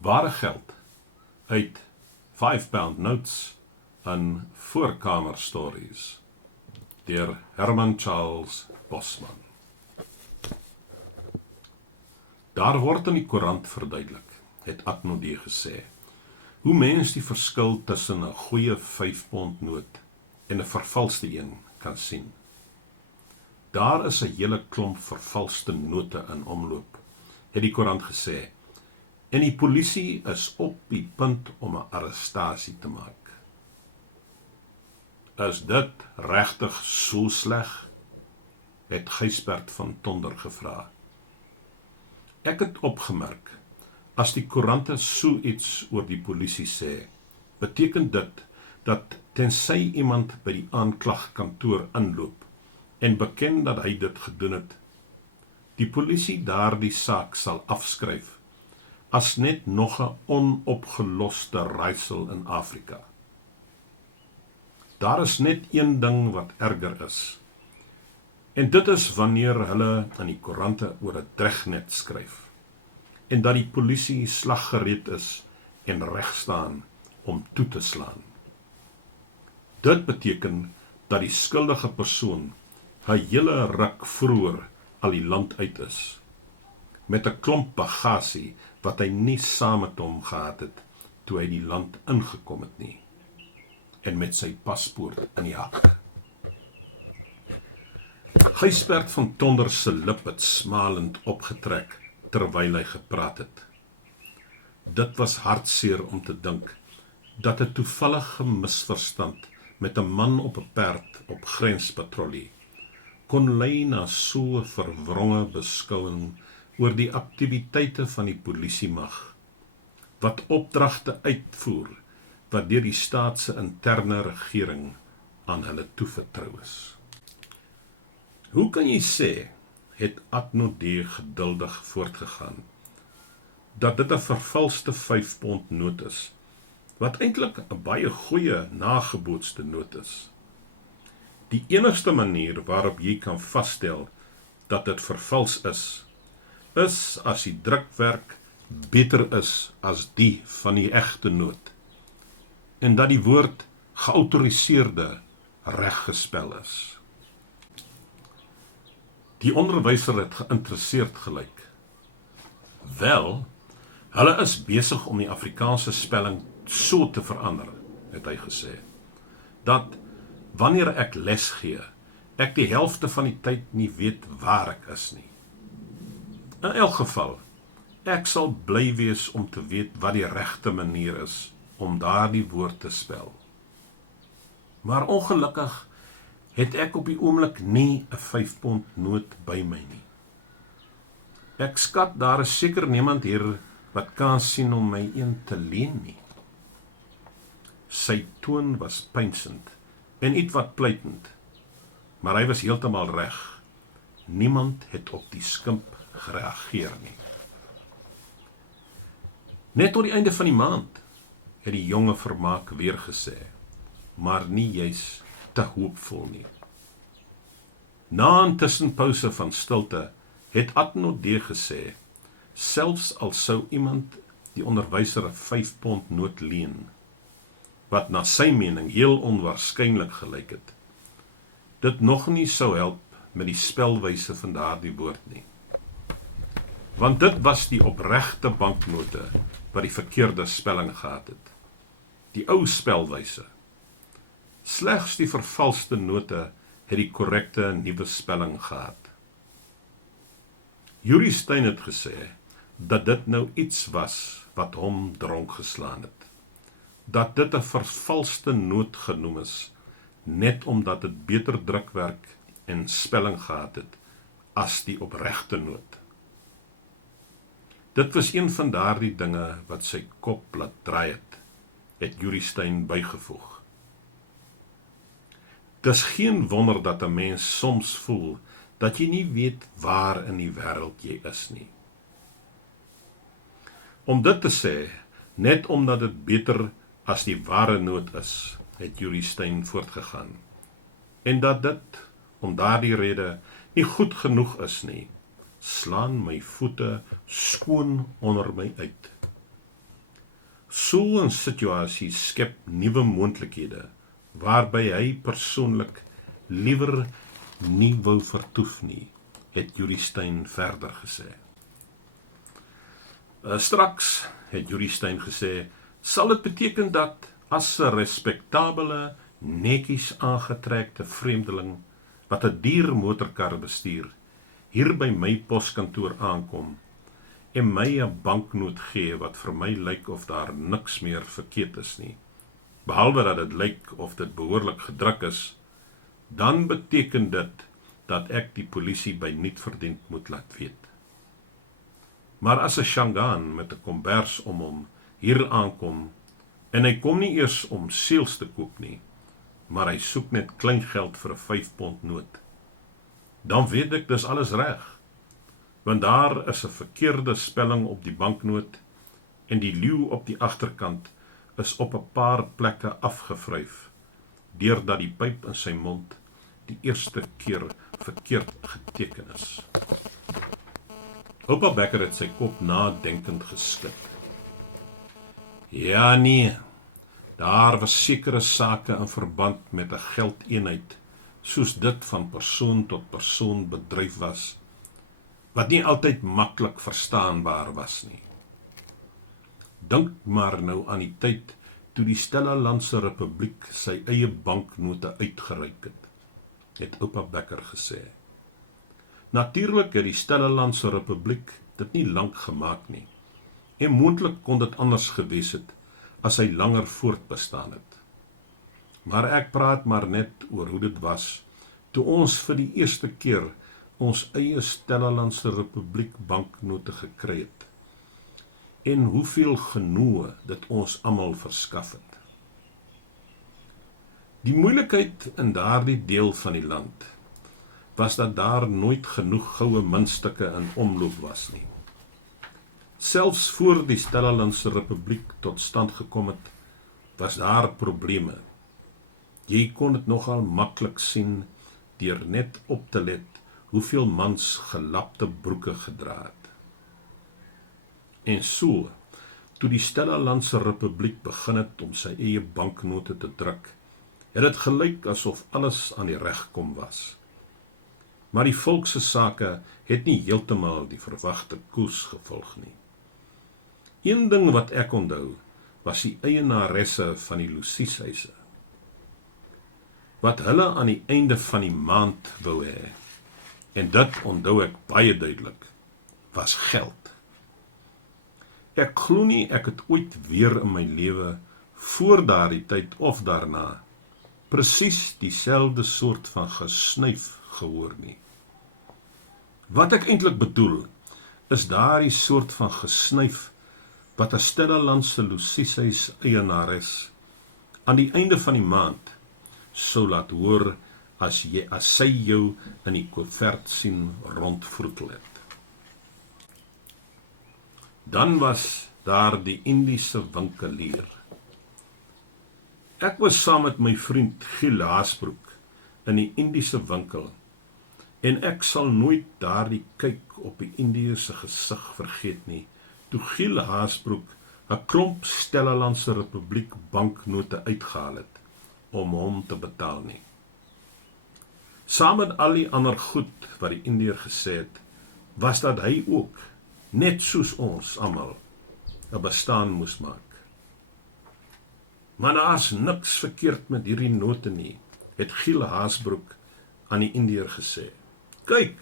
Ware Geld uit £5 notes en Voorkamer stories deur Herman Charles Bosman. Daar word in die koerant verduidelik, het Adnodé gesê, hoe mens die verskil tussen 'n goeie £5 noot en 'n vervalste een kan sien. Daar is 'n hele klomp vervalste note in omloop, het die koerant gesê, en die polisie is op die punt om 'n arrestasie te maak. Is dit regtig so sleg? Het Gysbert van Tonder gevra. Ek het opgemerk, as die koerante so iets oor die polisie sê, beteken dit dat tensy iemand by die aanklagkantoor inloop en beken dat hy dit gedoen het, die polisie daardie saak sal afskryf as net nog 'n onopgeloste raaisel in Afrika. Daar is net een ding wat erger is, en dit is wanneer hulle in die koerante oor 'n dregnet skryf, en dat die polisie slaggereed is en reg staan om toe te slaan. Dit beteken dat die skuldige persoon 'n hele ruk vroeër al die land uit is, met 'n klomp bagasie wat hy nie saam met hom gehad het toe hy die land ingekom het nie, en met sy paspoort in die hak. Gysbert van Tonder se lip het smalend opgetrek terwyl hy gepraat het. Dit was hartseer om te dink dat 'n toevallige misverstand met 'n man op 'n perd op grenspatrollie kon lei na so 'n verwronge beskouing oor die aktiwiteite van die polisiemag, wat opdragte uitvoer wat deur die staat se interne regering aan hulle toevertrou is. Hoe kan jy sê, het Adnodé geduldig voortgegaan, dat dit 'n vervalste £5 noot is, wat eintlik 'n baie goeie nagebootste noot is. Die enigste manier waarop jy kan vasstel dat dit vervals is as die drukwerk beter is as die van die egte noot, en dat die woord geautoriseerde reg gespel is. Die onderwyser het geïnteresseerd gelyk. Wel, hulle is besig om die Afrikaanse spelling so te verander, het hy gesê, dat wanneer ek les gee, ek die helfte van die tyd nie weet waar ek is nie. In elk geval, ek sal bly wees om te weet wat die regte manier is om daardie woord te spel. Maar ongelukkig het ek op die oomblik nie 'n £5 noot by my nie. Ek skat daar is seker niemand hier wat kan sien om my een te leen nie. Sy toon was pynsend en ietwat pleitend, maar hy was heeltemal reg. Niemand het op die skimp gereageer nie. Net tot die einde van die maand, het die jonge vermaak weer gesê, maar nie juis te hoopvol nie. Na 'n tussenpouse van stilte, het Adnodé gesê, selfs al sou iemand die onderwyser 'n £5 noot leen, wat na sy mening heel onwaarskynlik gelyk het, dit nog nie sou help met die spelwyse van daardie woord nie. Want dit was die opregte banknote wat die verkeerde spelling gehad het. Die ou spelwyse. Slegs die vervalste note het die korrekte nuwe spelling gehad. Stein het gesê dat dit nou iets was wat hom dronk geslaan het. Dat dit 'n vervalste noot genoem is, net omdat dit beter drukwerk en spelling gehad het as die opregte noot. Dit was een van daardie dinge wat sy kop laat draai het Stein bygevoeg. Dis geen wonder dat 'n mens soms voel dat jy nie weet waar in die wêreld jy is nie. Om dit te sê, net omdat dit beter as die ware noot is, het Stein voortgegaan, en dat dit, om daardie rede, nie goed genoeg is nie, slaan my voete skoon onder my uit. So 'n situasie skep nuwe moontlikhede, waarby hy persoonlik liewer nie wou vertoef nie, het Juri Stein verder gesê. Straks, het Juri Stein gesê, sal dit beteken dat as 'n respektabele, netjies aangetrekte vreemdeling wat 'n duur motorkar bestuur, hier by my poskantoor aankom en my 'n banknoot gee wat vir my lyk of daar niks meer verkeerd is nie, behalwe dat dit lyk of dit behoorlik gedruk is, dan beteken dit dat ek die polisie by niet verdiend moet laat weet. Maar as 'n Shangaan met 'n kombers om hom hier aankom, en hy kom nie eers om seels te koop nie, maar hy soek net klein geld vir 'n 5 pond noot, dan weet ek dis alles reg, want daar is 'n verkeerde spelling op die banknoot en die leeu op die agterkant is op 'n paar plekke afgevryf, deurdat die pyp in sy mond die eerste keer verkeerd geteken is. Oupa Becker het sy kop nadenkend geskud. Ja nee, daar was sekere sake in verband met 'n geldeenheid, soos dit van persoon tot persoon bedryf was, wat nie altyd maklik verstaanbaar was nie. Dink maar nou aan die tyd toe die Stellelandse Republiek sy eie banknote uitgereik het oupa Becker gesê. Natuurlik het die Stellelandse Republiek dit nie lank gemaak nie, en moontlik kon dit anders gewees het, as hy langer voortbestaan het. Maar ek praat maar net oor hoe dit was, toe ons vir die eerste keer ons eie Stellelandse Republiek banknote gekry het, en hoeveel genoe dit ons almal verskaf het. Die moeilikheid in daardie deel van die land was dat daar nooit genoeg goue muntstukke in omloop was nie. Selfs voor die Stellelandse Republiek tot stand gekom het, was daar probleme. Jy kon dit nogal maklik sien deur net op te let hoeveel mans gelapte broeke gedra het. En so, toe die Stellelandse Republiek begin het om sy eie banknote te druk, het dit gelyk asof alles aan die reg kom was. Maar die volkse sake het nie heeltemal die verwagte koers gevolg nie. Een ding wat ek onthou, was die eienaresse van die losieshuise. Wat hulle aan die einde van die maand wou hê, en dit onthou ek baie duidelik, was geld. Ek glo nie ek het ooit weer in my lewe, voor daardie tyd of daarna, presies dieselfde soort van gesnuif gehoor nie. Wat ek eintlik bedoel, is daardie soort van gesnuif wat 'n Stellelandse losieshuis eienares aan die einde van die maand sou laat hoor as sy jou in die koevert sien rondvroetel het. Dan was daar die Indiese winkelier. Ek was saam met my vriend Giel Haasbroek in die Indiese winkel, en ek sal nooit daardie kyk op die Indiër se gesig vergeet nie, toe Giel Haasbroek 'n klomp Stellelandse Republiek banknote uitgehaal het, om hom te betaal nie. Saam met al die ander goed wat die Indiër gesê het, was dat hy ook, net soos ons almal, 'n bestaan moes maak. Maar daar's niks verkeerd met hierdie note nie, het Giel Haasbroek aan die Indiër gesê. Kyk,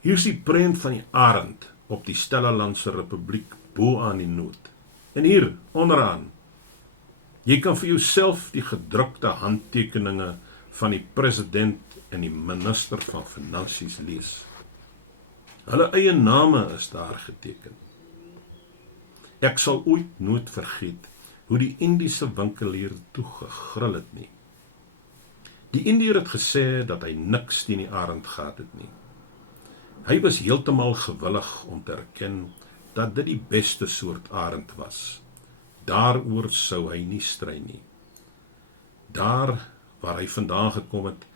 hier is die prent van die arend op die Stellelandse Republiek bo aan die noot. En hier, onderaan, jy kan vir jouself die gedrukte handtekeninge van die president en die minister van Finansies lees. Hulle eie name is daar geteken. Ek sal ooit nooit vergeet hoe die Indiese winkelier toe gegrill het nie. Die Indiër het gesê dat hy niks teen die arend gehad het nie. Hy was heeltemal gewillig om te erken dat dit die beste soort arend was. Daaroor sou hy nie stry nie. Daar waar hy vandaan gekom het,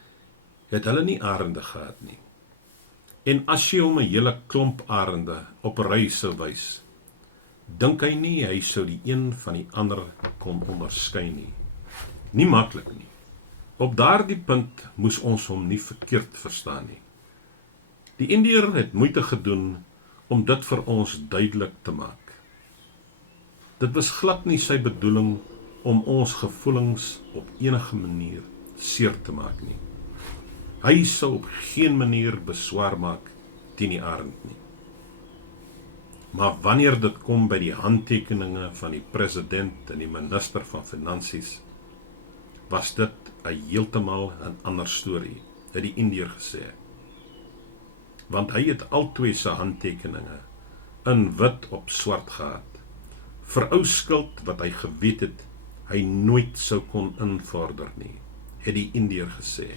het hulle nie arende gehad nie. En as jy hom 'n hele klomp arende op 'n ry sou wys, dink hy nie hy sou die een van die ander kon onderskei nie. Nie maklik nie. Op daardie punt moes ons hom nie verkeerd verstaan nie. Die Indiër het moeite gedoen om dit vir ons duidelik te maak. Dit was glad nie sy bedoeling om ons gevoelings op enige manier seer te maak nie. Hy sou op geen manier beswaar maak teen die arend nie. Maar wanneer dit kom by die handtekeninge van die president en die minister van Finansies, was dit 'n heeltemal 'n ander storie, het die Indiër gesê. Want hy het albei se handtekeninge in wit op swart gehad, vir ou skuld wat hy geweet het, hy nooit sou kon invorder nie, het die Indiër gesê.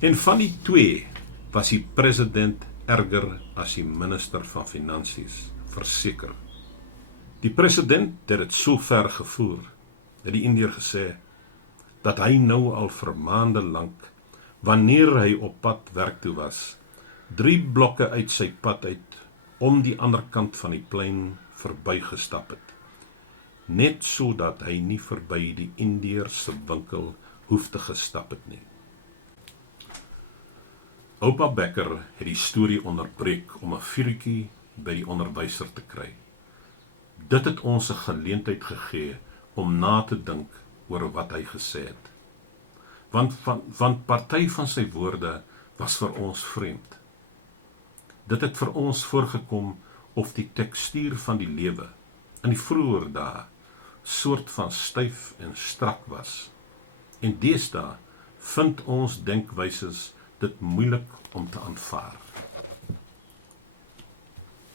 En van die twee was die president erger as die minister van Finansies, verseker. Die president het dit so ver gevoer, het die Indiër gesê, dat hy nou al vir maande lank, wanneer hy op pad werk toe was, 3 blokke uit sy pad uit, om die ander kant van die plein verbygestap het, net so dat hy nie verby die Indiër se winkel hoef te gestap het nie. Oupa Becker het die storie onderbreek om 'n vuurtjie by die onderwyser te kry. Dit het ons 'n geleentheid gegee om na te dink oor wat hy gesê het. Want party van sy woorde was vir ons vreemd. Dit het vir ons voorgekom of die tekstuur van die lewe in die vroeër dae soort van styf en strak was. En deesdae vind ons denkwyses dit moeilik om te aanvaar.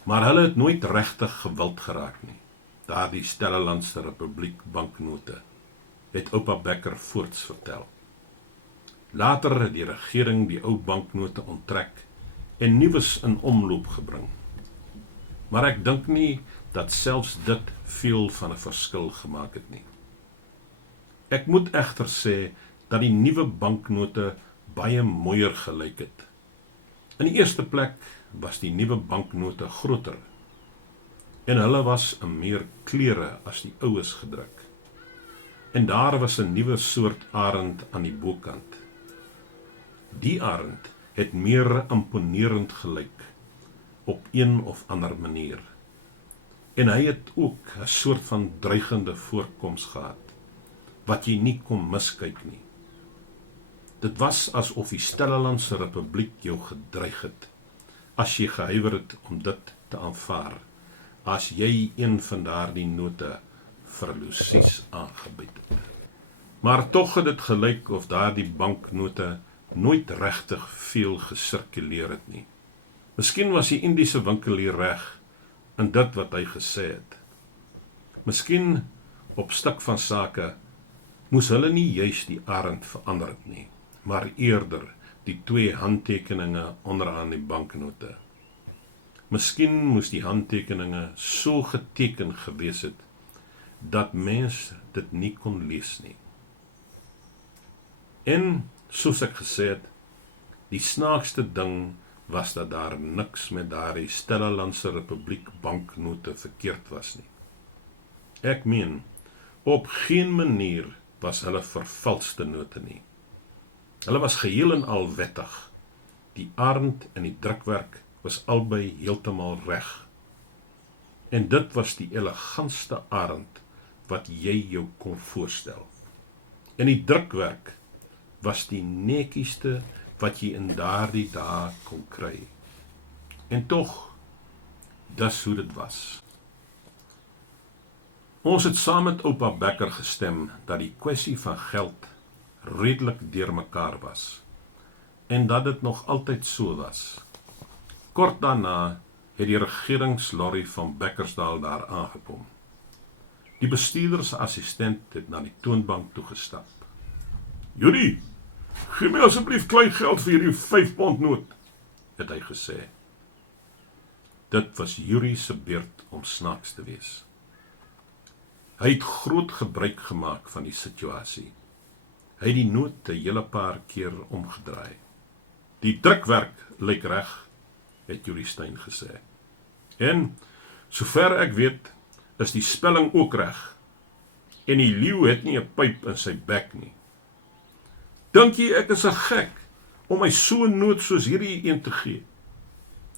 Maar hulle het nooit regtig gewild geraak nie, daardie Stellelandse Republiek banknote, het oupa Becker voorts vertel. Later het die regering die ou banknote onttrek en nuus in omloop gebring. Maar ek dink nie dat selfs dit veel van 'n verskil gemaak het nie. Ek moet egter sê dat die nuwe banknote baie mooier gelyk het. In die eerste plek was die nuwe banknote groter en hulle was in meer kleure as die oues gedruk. En daar was 'n nuwe soort arend aan die bokant. Die arend het meer imponerend gelyk op een of ander manier. En hy het ook 'n soort van dreigende voorkoms gehad, wat jy nie kon miskyk nie. Dit was asof die Stellelandse Republiek jou gedreig het, as jy gehuiwer het om dit te aanvaar, as jy een van daardie note vir Lucies aangebied het. Maar tog het dit gelyk of daardie banknote nooit regtig veel gesirkuleer het nie. Miskien was die Indiese winkelier reg in dit wat hy gesê het. Miskien op stuk van sake moes hulle nie juis die arend verander het nie, maar eerder die 2 handtekeninge onderaan die banknote. Miskien moes die handtekeninge so geteken gewees het, dat mens dit nie kon lees nie. En, soos ek gesê het, die snaakste ding was dat daar niks met daardie Stellelandse Republiek banknote verkeerd was nie. Ek meen, op geen manier was hulle vervalste note nie. Hulle was geheel en al wettig. Die arend en die drukwerk was albei heeltemal reg. En dit was die elegantste arend wat jy jou kon voorstel. En die drukwerk was die netjieste wat jy in daardie dae kon kry. En tog, dis hoe dit was. Ons het saam met oupa Becker gestem dat die kwessie van geld redelik deurmekaar was, en dat dit nog altyd so was. Kort daarna het die regeringslorry van Beckersdal daar aangekom. Die bestuurdersassistent het na die toonbank toegestap. "Judy, gee my asseblief klein geld vir hierdie 5 pond noot," het hy gesê. Dit was Judy se beurt om snaaks te wees. Hy het groot gebruik gemaak van die situasie. Hy het die noot 'n hele paar keer omgedraai. "Die drukwerk lyk reg," het Judy Steyn gesê. En, sover ek weet, is die spelling ook reg. En die leeu het nie 'n pyp in sy bek nie. Dink jy ek is 'n gek om my so 'n noot soos hierdie een te gee?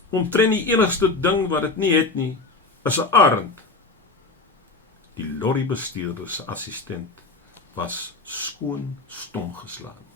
Omtrent die enigste ding wat dit nie het nie, is 'n arend. Die lorrybestuurder se assistent was skoon stom geslaan.